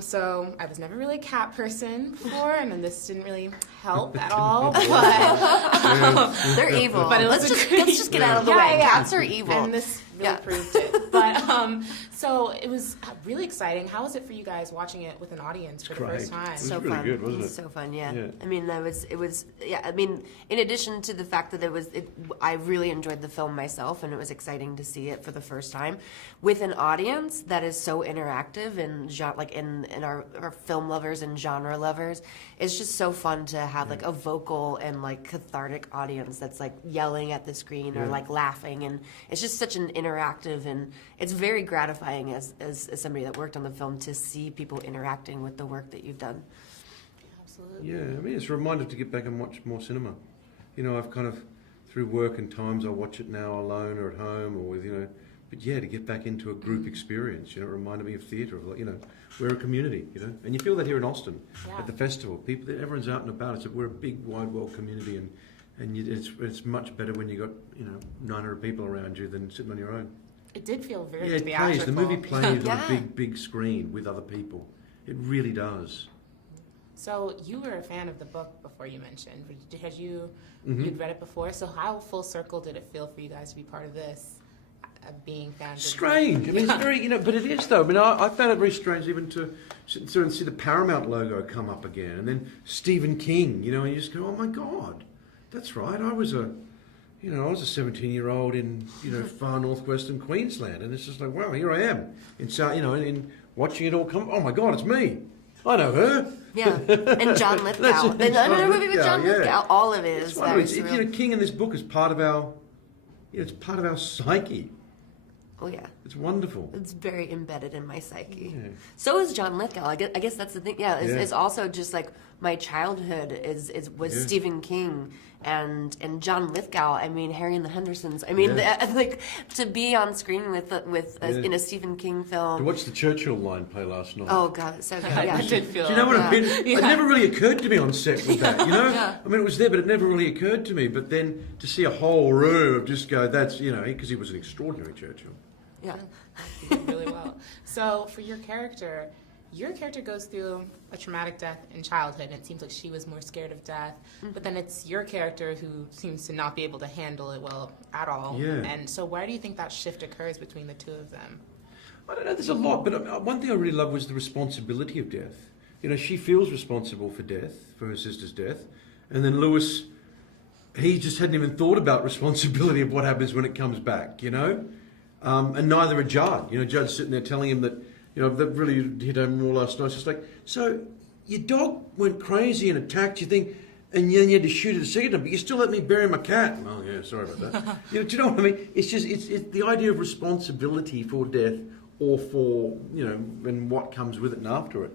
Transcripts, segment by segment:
So I was never really a cat person before, and then this didn't really help at all. But they're evil. But let's just get out of the way. Cats are evil, and this really proved it. But so it was really exciting. How was it for you guys watching it with an audience for the first time? It was so really fun. Good, wasn't it? So fun, yeah. I mean, it was. I mean, in addition to the fact that I really enjoyed the film myself, and it was exciting to see it for the first time with an audience that is so interactive and like in our film lovers and genre lovers. It's just so fun to have like a vocal and like cathartic audience that's like yelling at the screen or like laughing, and it's just such an interactive, and it's very gratifying as somebody that worked on the film to see people interacting with the work that you've done. Absolutely. Yeah, I mean, it's a reminder to get back and watch more cinema. You know, I've kind of, through work and times, I watch it now alone or at home or with, but yeah, to get back into a group experience, it reminded me of theatre, of we're a community, and you feel that here in Austin at the festival. Everyone's out and about. We're a big, wide world community, and it's much better when you got 900 people around you than sitting on your own. It did feel very theatrical. Plays. The movie plays on a big screen with other people. It really does. So you were a fan of the book before, you mentioned. Had you'd read it before? So how full circle did it feel for you guys to be part of this? Being fans. Strange. I mean, it's very, but it is though. I mean, I found it very strange even to sit and see the Paramount logo come up again, and then Stephen King. And you just go, oh my God, that's right. I was a 17-year-old in far northwestern Queensland, and it's just like, wow, here I am in South, in watching it all come. Oh my God, it's me. I know her. Yeah, and John Lithgow. Another movie with John Lithgow. All of it is. King in this book is part of our. It's part of our psyche. Oh yeah, it's wonderful. It's very embedded in my psyche. Yeah. So is John Lithgow. I guess that's the thing. Yeah, it's also just like my childhood was Stephen King and John Lithgow. I mean, Harry and the Hendersons. I mean, like to be on screen with in a Stephen King film. To watch the Churchill line play last night. Oh God, it's so good. Yeah. I did feel. Do you know what I mean? It never really occurred to me on set with that. I mean, it was there, but it never really occurred to me. But then to see a whole room of just go, that's because he was an extraordinary Churchill. Yeah, he did really well. So for your character goes through a traumatic death in childhood, and it seems like she was more scared of death. But then it's your character who seems to not be able to handle it well at all. Yeah. And so why do you think that shift occurs between the two of them? I don't know, there's a lot, but one thing I really love was the responsibility of death. She feels responsible for death, for her sister's death, and then Lewis, he just hadn't even thought about responsibility of what happens when it comes back, and neither a Judd. Judd's sitting there telling him that, that really hit home all last night. It's just like, so your dog went crazy and attacked your thing, and then you had to shoot it a second time, but you still let me bury my cat. Oh yeah, sorry about that. Do you know what I mean? It's just, it's the idea of responsibility for death, or for, and what comes with it and after it.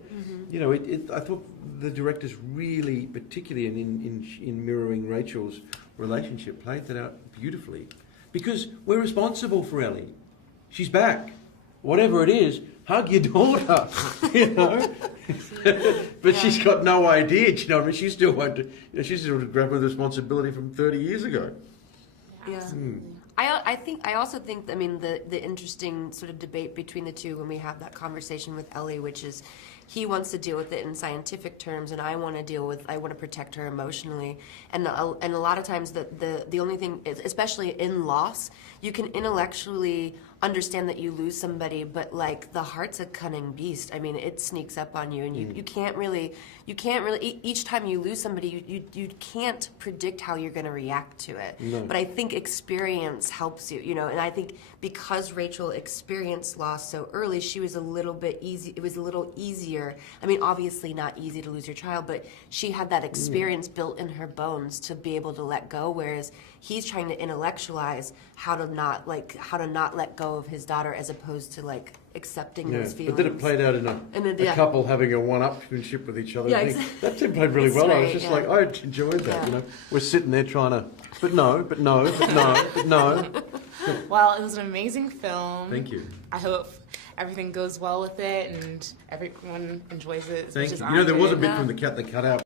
I thought the directors really, particularly in mirroring Rachel's relationship, played that out beautifully. Because we're responsible for Ellie. She's back. Whatever it is, hug your daughter, But she's got no idea, She still won't, she's still grappling with responsibility from 30 years ago. Yeah. I also think, the interesting sort of debate between the two when we have that conversation with Ellie, which is he wants to deal with it in scientific terms, and I want to protect her emotionally. And a lot of times the only thing, especially in loss, you can intellectually understand that you lose somebody, but like the heart's a cunning beast. I mean, it sneaks up on you, and you can't really each time you lose somebody, you can't predict how you're going to react to it. No. But I think experience helps you, and I think because Rachel experienced loss so early, she was a little bit easy. It was a little easier. I mean, obviously not easy to lose your child, but she had that experience built in her bones to be able to let go, whereas he's trying to intellectualize how to not let go of his daughter, as opposed to like accepting those feelings. But then it played out in a couple having a one-upmanship with each other. Yeah, exactly. That did play really well. I was just like, I enjoyed that. We're sitting there trying to, but no. Well, it was an amazing film. Thank you. I hope everything goes well with it and everyone enjoys it. Thank you. There was a bit from the cat they cut out.